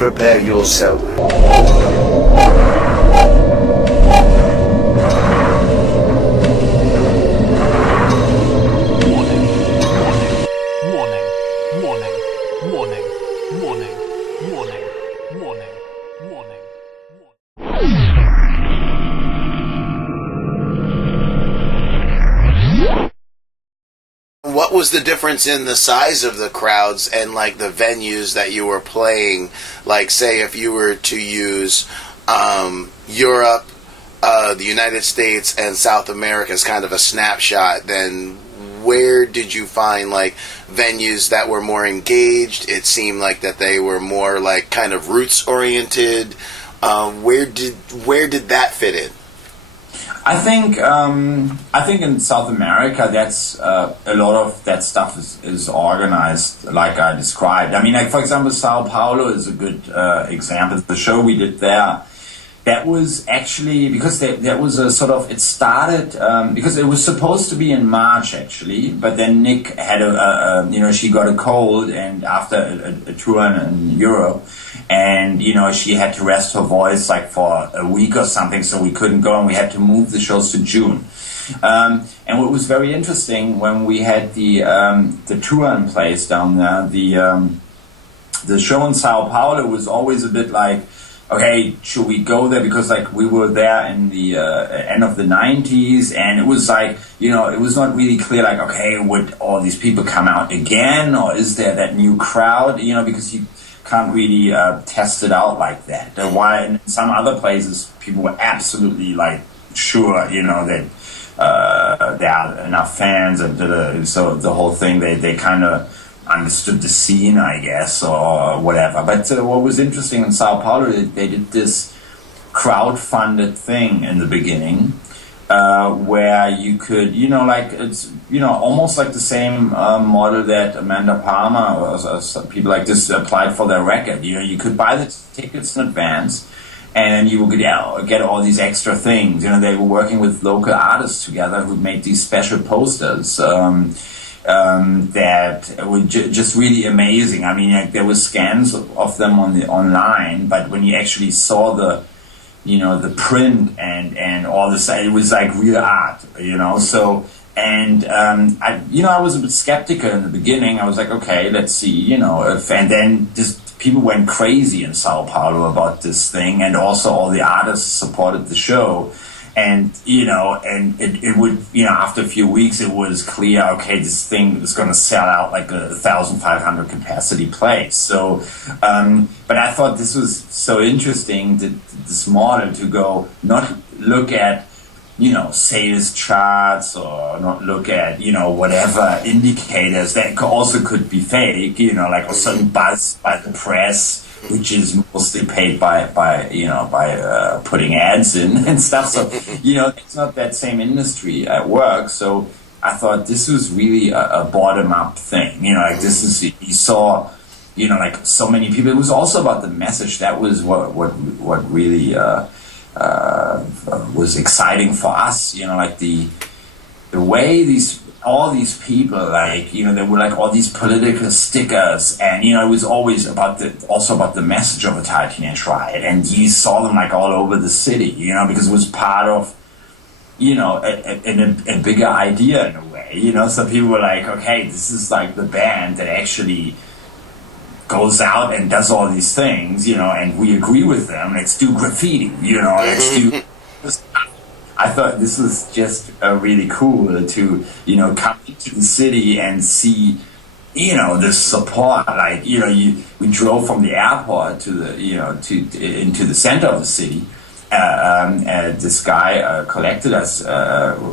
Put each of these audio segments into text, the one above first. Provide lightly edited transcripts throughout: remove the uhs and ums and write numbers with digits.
prepare yourself. What was the difference in the size of the crowds and like the venues that you were playing? Like, say, if you were to use Europe, the United States, and South America as kind of a snapshot, then where did you find like venues that were more engaged? It seemed like that they were more like kind of roots oriented. Where did that fit in? I think in South America, that's a lot of that stuff is organized like I described. I mean, like, for example, Sao Paulo is a good example. The show we did there, that was actually because that was a sort of, it started because it was supposed to be in March actually, but then Nick had she got a cold, and after a tour in Europe, and she had to rest her voice like for a week or something, so we couldn't go, and we had to move the shows to June. And what was very interesting when we had the tour in place down there, the show in Sao Paulo was always a bit like, okay, should we go there? Because like we were there in the end of the 90s, and it was like, it was not really clear, like, okay, would all these people come out again, or is there that new crowd? Because you can't really test it out like that. While in some other places, people were absolutely like sure, that there are enough fans, and so the whole thing, they kind of understood the scene, I guess, or whatever. But what was interesting in Sao Paulo, they did this crowd-funded thing in the beginning, where you could, it's, almost like the same model that Amanda Palmer or people like this applied for their record. You could buy the tickets in advance, and you would get all these extra things. They were working with local artists together who made these special posters. That were just really amazing. I mean, like, there were scans of them online, but when you actually saw the print and all this, it was like real art, So, and I was a bit skeptical in the beginning. I was like, okay, let's see, and then just people went crazy in Sao Paulo about this thing, and also all the artists supported the show. And, and it would, after a few weeks, it was clear, okay, this thing is going to sell out like 1,500 capacity place. So, but I thought this was so interesting, this model, to go, not look at, sales charts, or not look at, whatever indicators that also could be fake, like a certain buzz by the press, which is mostly paid by putting ads in and stuff. So, it's not that same industry at work. So I thought this was really a bottom-up thing. Like, this is, you saw, like, so many people. It was also about the message. That was what really was exciting for us. Like the way all these people, like, there were like all these political stickers, and it was always also about the message of Atari Teenage Riot, and you saw them like all over the city, because it was part of, a bigger idea in a way, So people were like, okay, this is like the band that actually goes out and does all these things, and we agree with them. Let's do graffiti, let's do. I thought this was just really cool to, come into the city and see, the support. Like, we drove from the airport to the, into the center of the city. This guy collected us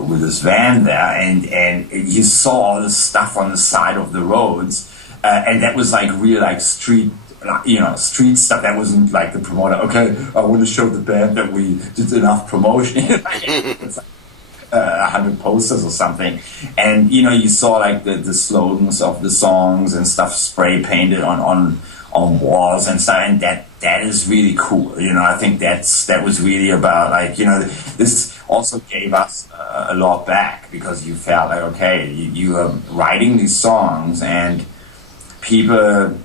with his van there, and you saw all this stuff on the side of the roads, and that was like real, like street stuff. That wasn't like the promoter, okay, I want to show the band that we did enough promotion. It's like 100 posters or something, and you saw like the slogans of the songs and stuff spray painted on walls and stuff, and that is really cool. I think that was really about, like, this also gave us a lot back, because you felt like, okay, you are writing these songs, and people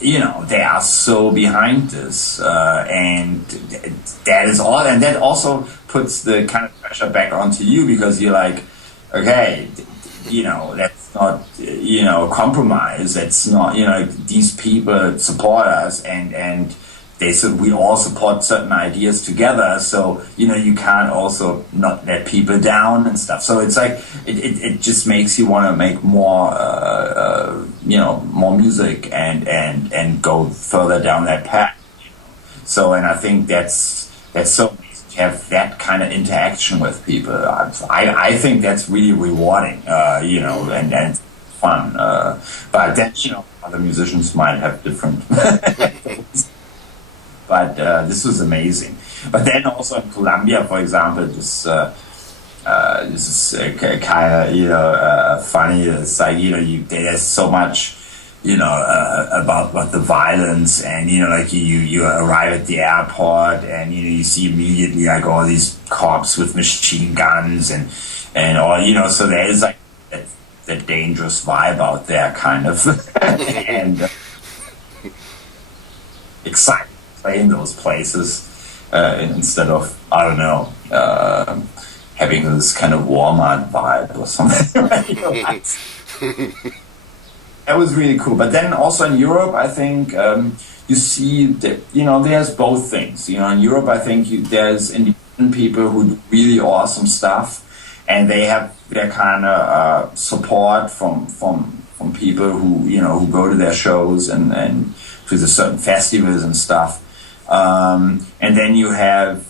they are so behind this, and that is all, and that also puts the kind of pressure back onto you, because you're like, okay, that's not, compromise. That's not, these people support us, and they said we all support certain ideas together. So, you can't also not let people down and stuff. So it's like, it just makes you want to make more, more music and go further down that path. So, and I think that's so nice to have that kind of interaction with people. I think that's really rewarding, and it's fun. But then, other musicians might have different. But this was amazing. But then also in Colombia, for example, this is kind of funny. It's like, there's so much, about the violence, and you arrive at the airport, and you see immediately like all these cops with machine guns and all, so there is like that dangerous vibe out there, kind of, and exciting. In those places, instead of, I don't know, having this kind of Walmart vibe or something. That was really cool. But then also in Europe, I think you see that, there's both things. In Europe, I think there's independent people who do really awesome stuff, and they have their kind of support from people who, who go to their shows and to the certain festivals and stuff. And then you have,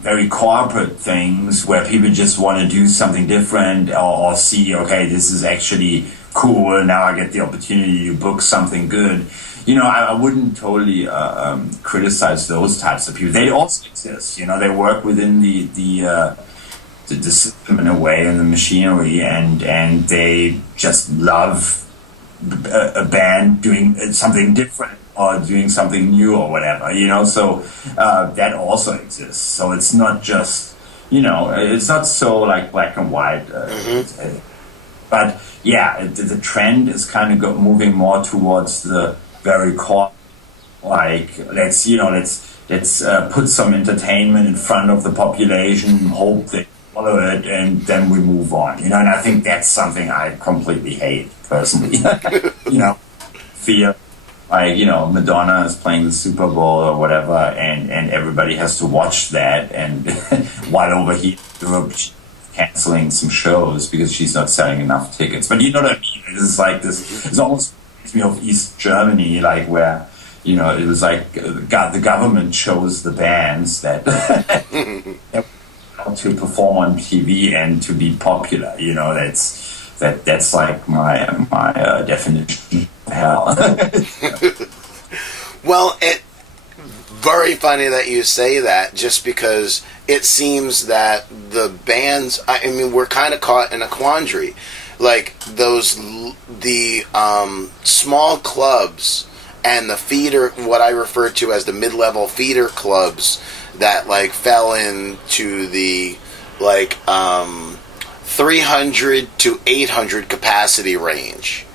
very corporate things where people just want to do something different, or see, okay, this is actually cool, now I get the opportunity to book something good. I wouldn't totally criticize those types of people. They also exist, they work within the system in a way, and the machinery, and they just love a band doing something different, or doing something new, or whatever, so that also exists. So it's not just, it's not so like black and white. But yeah, the trend is kind of moving more towards the very core, like, let's put some entertainment in front of the population, hope they follow it, and then we move on, and I think that's something I completely hate, personally. Fear. Like, Madonna is playing the Super Bowl or whatever, and everybody has to watch that, and while over here in Europe, she's canceling some shows because she's not selling enough tickets. But you know what I mean? This is like this. It almost reminds me of East Germany, like where, it was like the government chose the bands that to perform on TV and to be popular. That's like my definition of hell. Well, very funny that you say that, just because it seems that the bands, we're kind of caught in a quandary. Like the small clubs and the feeder, what I refer to as the mid-level feeder clubs, that like fell into the 300 to 800 capacity range.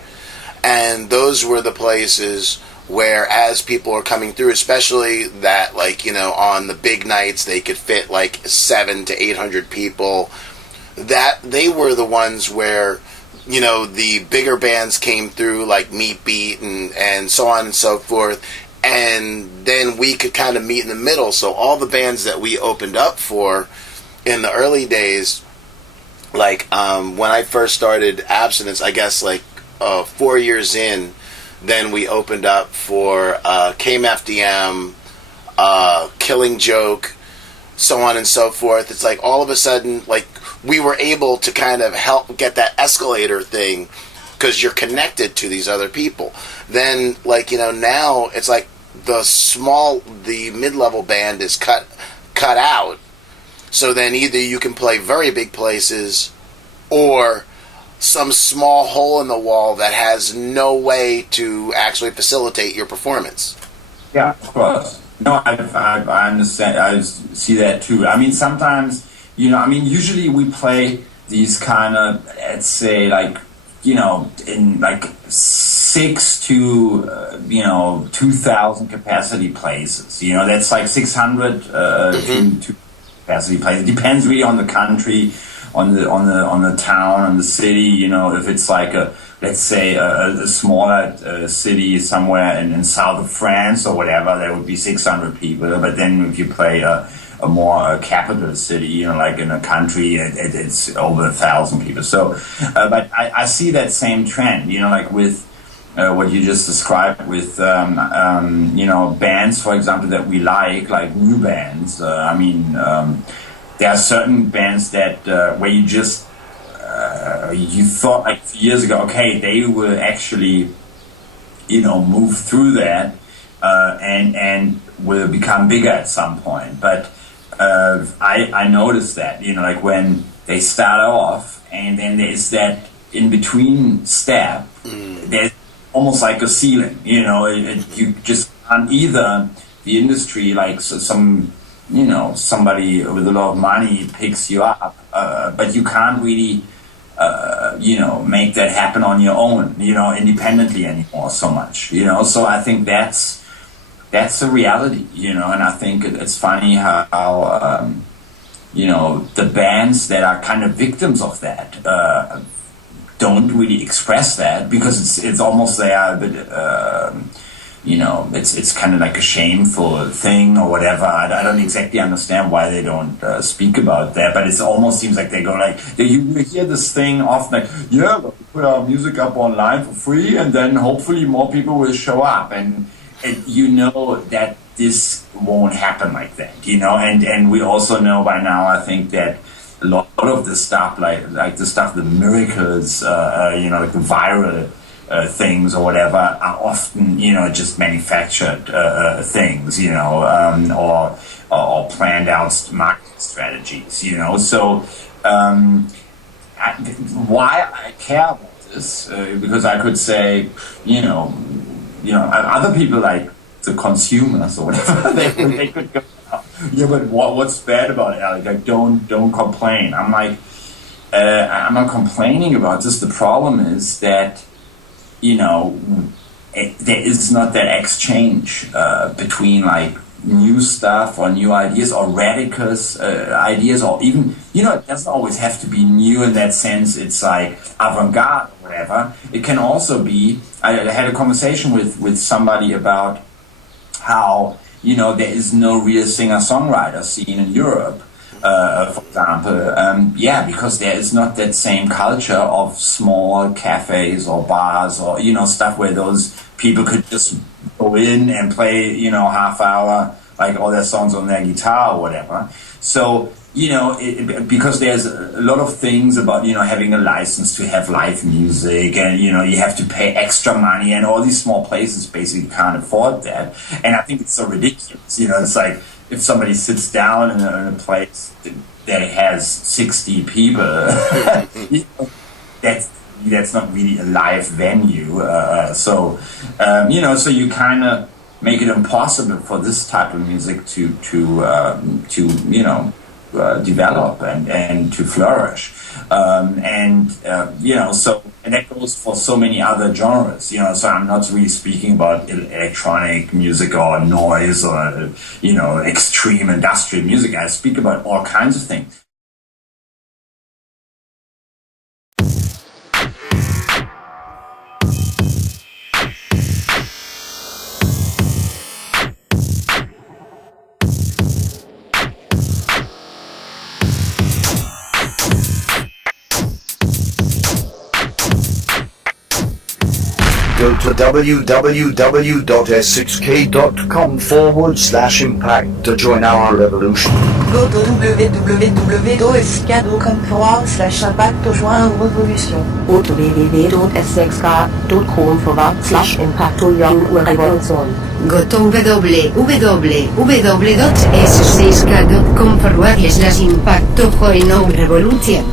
And those were the places where, as people are coming through, especially that, on the big nights, they could fit 700 to 800 people, that they were the ones where, the bigger bands came through, like Meat Beat and so on and so forth, and then we could kind of meet in the middle. So all the bands that we opened up for in the early days, when I first started Abstinence, I guess 4 years in, then we opened up for KMFDM, Killing Joke, so on and so forth. It's like all of a sudden, we were able to kind of help get that escalator thing, because you're connected to these other people. Then, now it's like the mid-level band is cut out. So then either you can play very big places, or some small hole in the wall that has no way to actually facilitate your performance. Yeah, of course. No, I understand. I see that too. Sometimes, usually we play these kind of, let's say, in 6 to 2,000 capacity places. That's like 600 to capacity places. It depends really on the country, on the town, on the city. If it's like let's say a smaller city somewhere in south of France or whatever, there would be 600 people. But then if you play a more capital city, like in a country, it's over 1,000 people. So, but I see that same trend, like with what you just described with, bands, for example, that we like new bands. There are certain bands that where you just you thought like years ago, okay, they will actually, move through that and will become bigger at some point. But I noticed that, like when they start off and then there's that in between step, there's almost like a ceiling, you just can't either the industry, like somebody with a lot of money picks you up, but you can't really, make that happen on your own, independently anymore so much, So I think that's a reality, and I think it's funny how the bands that are kind of victims of that don't really express that because it's almost they are a bit, it's kind of like a shameful thing or whatever. I don't exactly understand why they don't speak about that, but it almost seems like they go like, you hear this thing often like, yeah, but we put our music up online for free and then hopefully more people will show up. And that this won't happen like that, and we also know by now, I think, that a lot of the stuff, like the stuff, the miracles, like the viral things or whatever, are often, just manufactured things, or planned out marketing strategies, So why I care about this, because I could say, other people like the consumers or whatever, they could go, yeah, but what's bad about it, Alec? Like, don't complain. I'm like, I'm not complaining about this. The problem is that, there is not that exchange between like new stuff or new ideas or radical ideas, or even, it doesn't always have to be new in that sense. It's like avant-garde or whatever. It can also be, I had a conversation with somebody about how, there is no real singer-songwriter scene in Europe, for example. Because there is not that same culture of small cafes or bars or, stuff where those people could just go in and play, half hour, like all their songs on their guitar or whatever. So, because there's a lot of things about, having a license to have live music and, you have to pay extra money, and all these small places basically can't afford that. And I think it's so ridiculous. It's like if somebody sits down in a place that has 60 people, that's not really a live venue. So you kind of make it impossible for this type of music to develop and to flourish. And that goes for so many other genres, so I'm not really speaking about electronic music or noise or, extreme industrial music. I speak about all kinds of things. Go to www.s6k.com/impact to join our revolution. Go to www.sk.com/impact to join our revolution. Go to www.sk.com/impact to join our revolution. Go to www.s6k.com/impact to join our revolution.